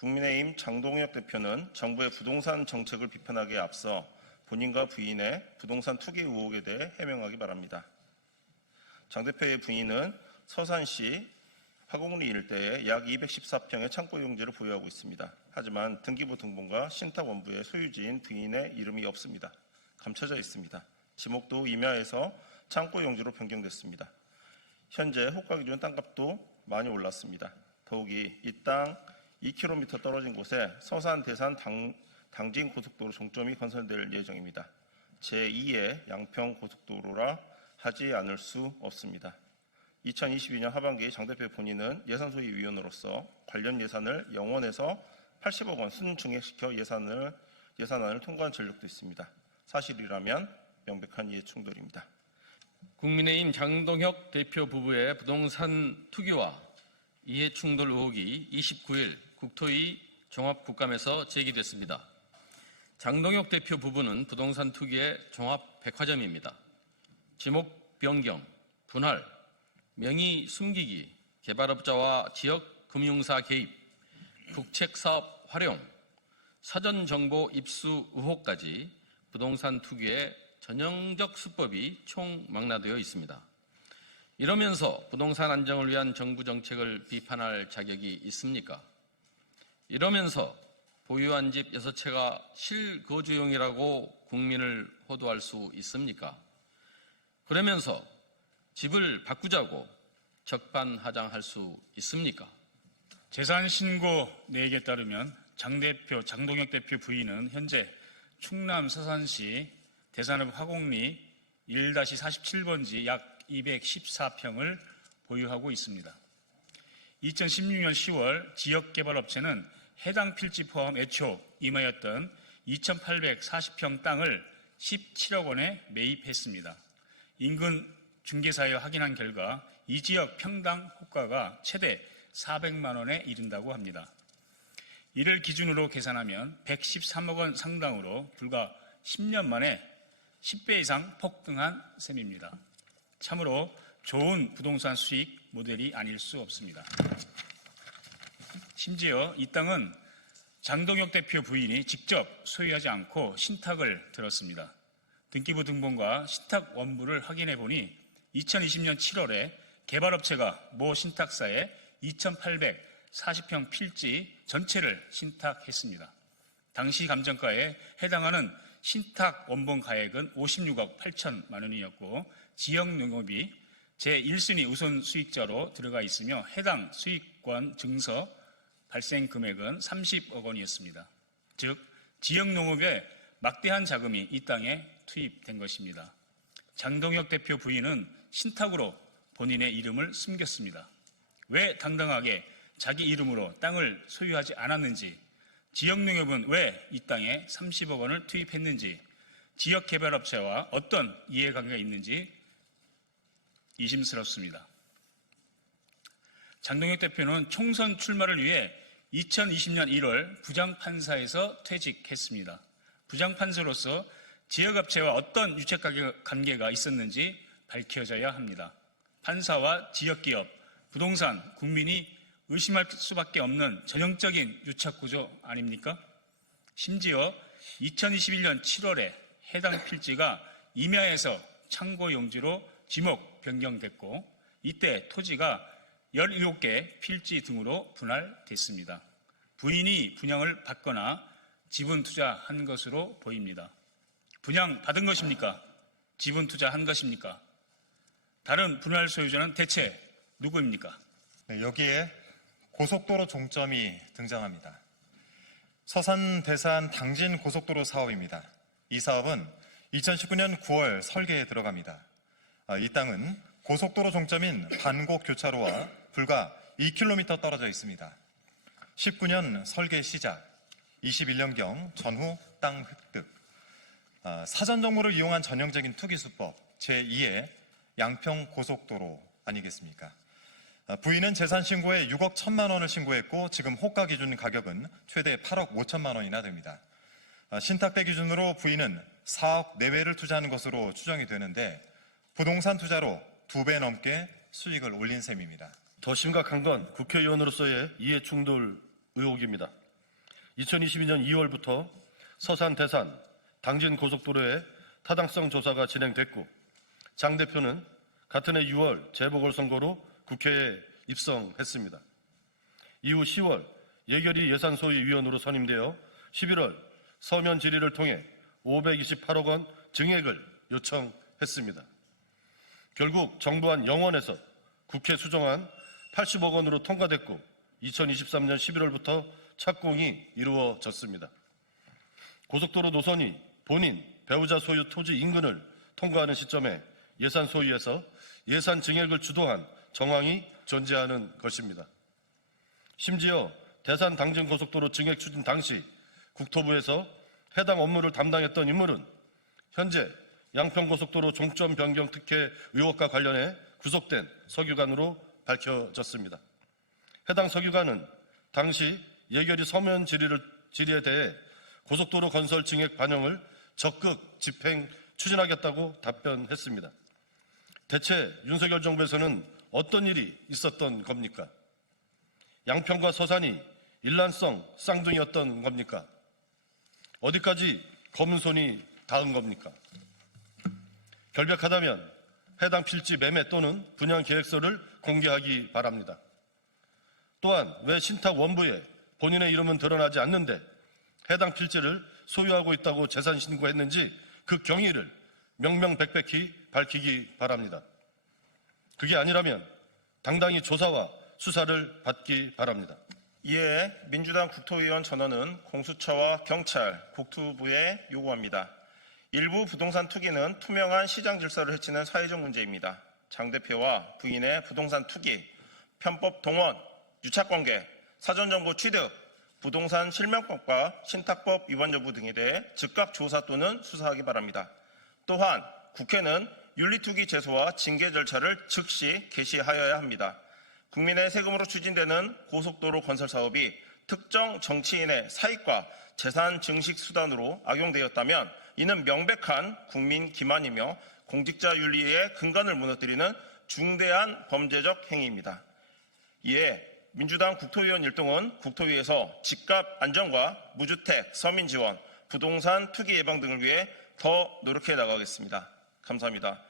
국민의힘 장동혁 대표는 정부의 부동산 정책을 비판하기에 앞서 본인과 부인의 부동산 투기 의혹에 대해 해명하기 바랍니다. 장 대표의 부인은 서산시 화곡리 일대에 약 214평의 창고 용지를 보유하고 있습니다. 하지만 등기부 등본과 신탁원부의 소유지인 부인의 이름이 없습니다. 감춰져 있습니다. 지목도 임야에서 창고 용지로 변경됐습니다. 현재 호가 기준 땅값도 많이 올랐습니다. 더욱이 이 땅 2km 떨어진 곳에 서산 대산 당진 고속도로 종점이 건설될 예정입니다. 제2의 양평 고속도로라 하지 않을 수 없습니다. 2022년 하반기 장 대표 본인은 예산소위위원으로서 관련 예산을 영원에서 80억 원 순증액시켜 예산안을 통과한 전력도 있습니다. 사실이라면 명백한 이해충돌입니다. 국민의힘 장동혁 대표 부부의 부동산 투기와 이해충돌 의혹이 29일 국토위 종합국감에서 제기됐습니다. 장동혁 대표 부부는 부동산 투기의 종합백화점입니다. 지목 변경, 분할, 명의 숨기기, 개발업자와 지역금융사 개입, 국책사업 활용, 사전정보 입수 의혹까지 부동산 투기의 전형적 수법이 총망라되어 있습니다. 이러면서 부동산 안정을 위한 정부 정책을 비판할 자격이 있습니까? 이러면서 보유한 집 6채가 실거주용이라고 국민을 호도할 수 있습니까? 그러면서 집을 바꾸자고 적반하장할 수 있습니까? 재산신고 내역에 따르면 장동혁 대표 부인은 현재 충남 서산시 대산읍 화곡리 1-47번지 약 214평을 보유하고 있습니다. 2016년 10월 지역개발업체는 해당 필지 포함 애초 임하였던 2,840평 땅을 17억 원에 매입했습니다. 인근 중개사에 확인한 결과 이 지역 평당 호가가 최대 400만 원에 이른다고 합니다. 이를 기준으로 계산하면 113억 원 상당으로 불과 10년 만에 10배 이상 폭등한 셈입니다. 참으로 좋은 부동산 수익 모델이 아닐 수 없습니다. 심지어 이 땅은 장동혁 대표 부인이 직접 소유하지 않고 신탁을 들었습니다. 등기부 등본과 신탁 원부를 확인해 보니 2020년 7월에 개발업체가 모 신탁사에 2,840평 필지 전체를 신탁했습니다. 당시 감정가에 해당하는 신탁 원본 가액은 56억 8천만 원이었고 지역농업이 제1순위 우선 수익자로 들어가 있으며 해당 수익권 증서 발생 금액은 30억 원이었습니다. 즉 지역농업에 막대한 자금이 이 땅에 투입된 것입니다. 장동혁 대표 부인은 신탁으로 본인의 이름을 숨겼습니다. 왜 당당하게 자기 이름으로 땅을 소유하지 않았는지, 지역농협은 왜 이 땅에 30억 원을 투입했는지, 지역개발업체와 어떤 이해관계가 있는지 의심스럽습니다. 장동혁 대표는 총선 출마를 위해 2020년 1월 부장판사에서 퇴직했습니다. 부장판사로서 지역업체와 어떤 유착관계가 있었는지 밝혀져야 합니다. 판사와 지역기업, 부동산, 국민이 의심할 수밖에 없는 전형적인 유착구조 아닙니까? 심지어 2021년 7월에 해당 필지가 임야에서 창고용지로 지목 변경됐고 이때 토지가 17개 필지 등으로 분할됐습니다. 부인이 분양을 받거나 지분 투자한 것으로 보입니다. 분양 받은 것입니까? 지분 투자한 것입니까? 다른 분할 소유자는 대체 누구입니까? 네, 여기에 고속도로 종점이 등장합니다. 서산 대산 당진 고속도로 사업입니다. 이 사업은 2019년 9월 설계에 들어갑니다. 이 땅은 고속도로 종점인 반곡 교차로와 불과 2km 떨어져 있습니다. 19년 설계 시작, 21년경 전후 땅 획득, 사전 정보를 이용한 전형적인 투기 수법 제2의 양평 고속도로 아니겠습니까? 부인은 재산 신고에 6억 1천만 원을 신고했고 지금 호가 기준 가격은 최대 8억 5천만 원이나 됩니다. 신탁대 기준으로 부인은 4억 내외를 투자하는 것으로 추정이 되는데 부동산 투자로 2배 넘게 수익을 올린 셈입니다. 더 심각한 건 국회의원으로서의 이해충돌 의혹입니다. 2022년 2월부터 서산 대산 당진 고속도로의 타당성 조사가 진행됐고 장 대표는 같은 해 6월 재보궐선거로 국회에 입성했습니다. 이후 10월 예결위 예산소위위원으로 선임되어 11월 서면 질의를 통해 528억 원 증액을 요청했습니다. 결국 정부안 영원에서 국회 수정안 80억 원으로 통과됐고 2023년 11월부터 착공이 이루어졌습니다. 고속도로 노선이 본인, 배우자 소유 토지 인근을 통과하는 시점에 예산 소위에서 예산 증액을 주도한 정황이 존재하는 것입니다. 심지어 대산 당진 고속도로 증액 추진 당시 국토부에서 해당 업무를 담당했던 인물은 현재 양평고속도로 종점 변경 특혜 의혹과 관련해 구속된 서기관으로 밝혀졌습니다. 해당 서기관은 당시 예결위 서면 질의에 대해 고속도로 건설 증액 반영을 적극 집행 추진하겠다고 답변했습니다. 대체 윤석열 정부에서는 어떤 일이 있었던 겁니까? 양평과 서산이 일란성 쌍둥이였던 겁니까? 어디까지 검은 손이 닿은 겁니까? 결백하다면 해당 필지 매매 또는 분양 계획서를 공개하기 바랍니다. 또한 왜 신탁 원부에 본인의 이름은 드러나지 않는데 해당 필지를 소유하고 있다고 재산 신고했는지 그 경위를 명명백백히 밝히기 바랍니다. 그게 아니라면 당당히 조사와 수사를 받기 바랍니다. 이에 민주당 국토위원 전원은 공수처와 경찰, 국토부에 요구합니다. 일부 부동산 투기는 투명한 시장 질서를 해치는 사회적 문제입니다. 장 대표와 부인의 부동산 투기, 편법 동원, 유착관계, 사전정보 취득, 부동산 실명법과 신탁법 위반 여부 등에 대해 즉각 조사 또는 수사하기 바랍니다. 또한 국회는 윤리투기 제소와 징계 절차를 즉시 개시하여야 합니다. 국민의 세금으로 추진되는 고속도로 건설 사업이 특정 정치인의 사익과 재산 증식 수단으로 악용되었다면 이는 명백한 국민 기만이며 공직자 윤리의 근간을 무너뜨리는 중대한 범죄적 행위입니다. 이에 민주당 국토위원 일동은 국토위에서 집값 안정과 무주택, 서민 지원, 부동산 투기 예방 등을 위해 더 노력해 나가겠습니다. 감사합니다.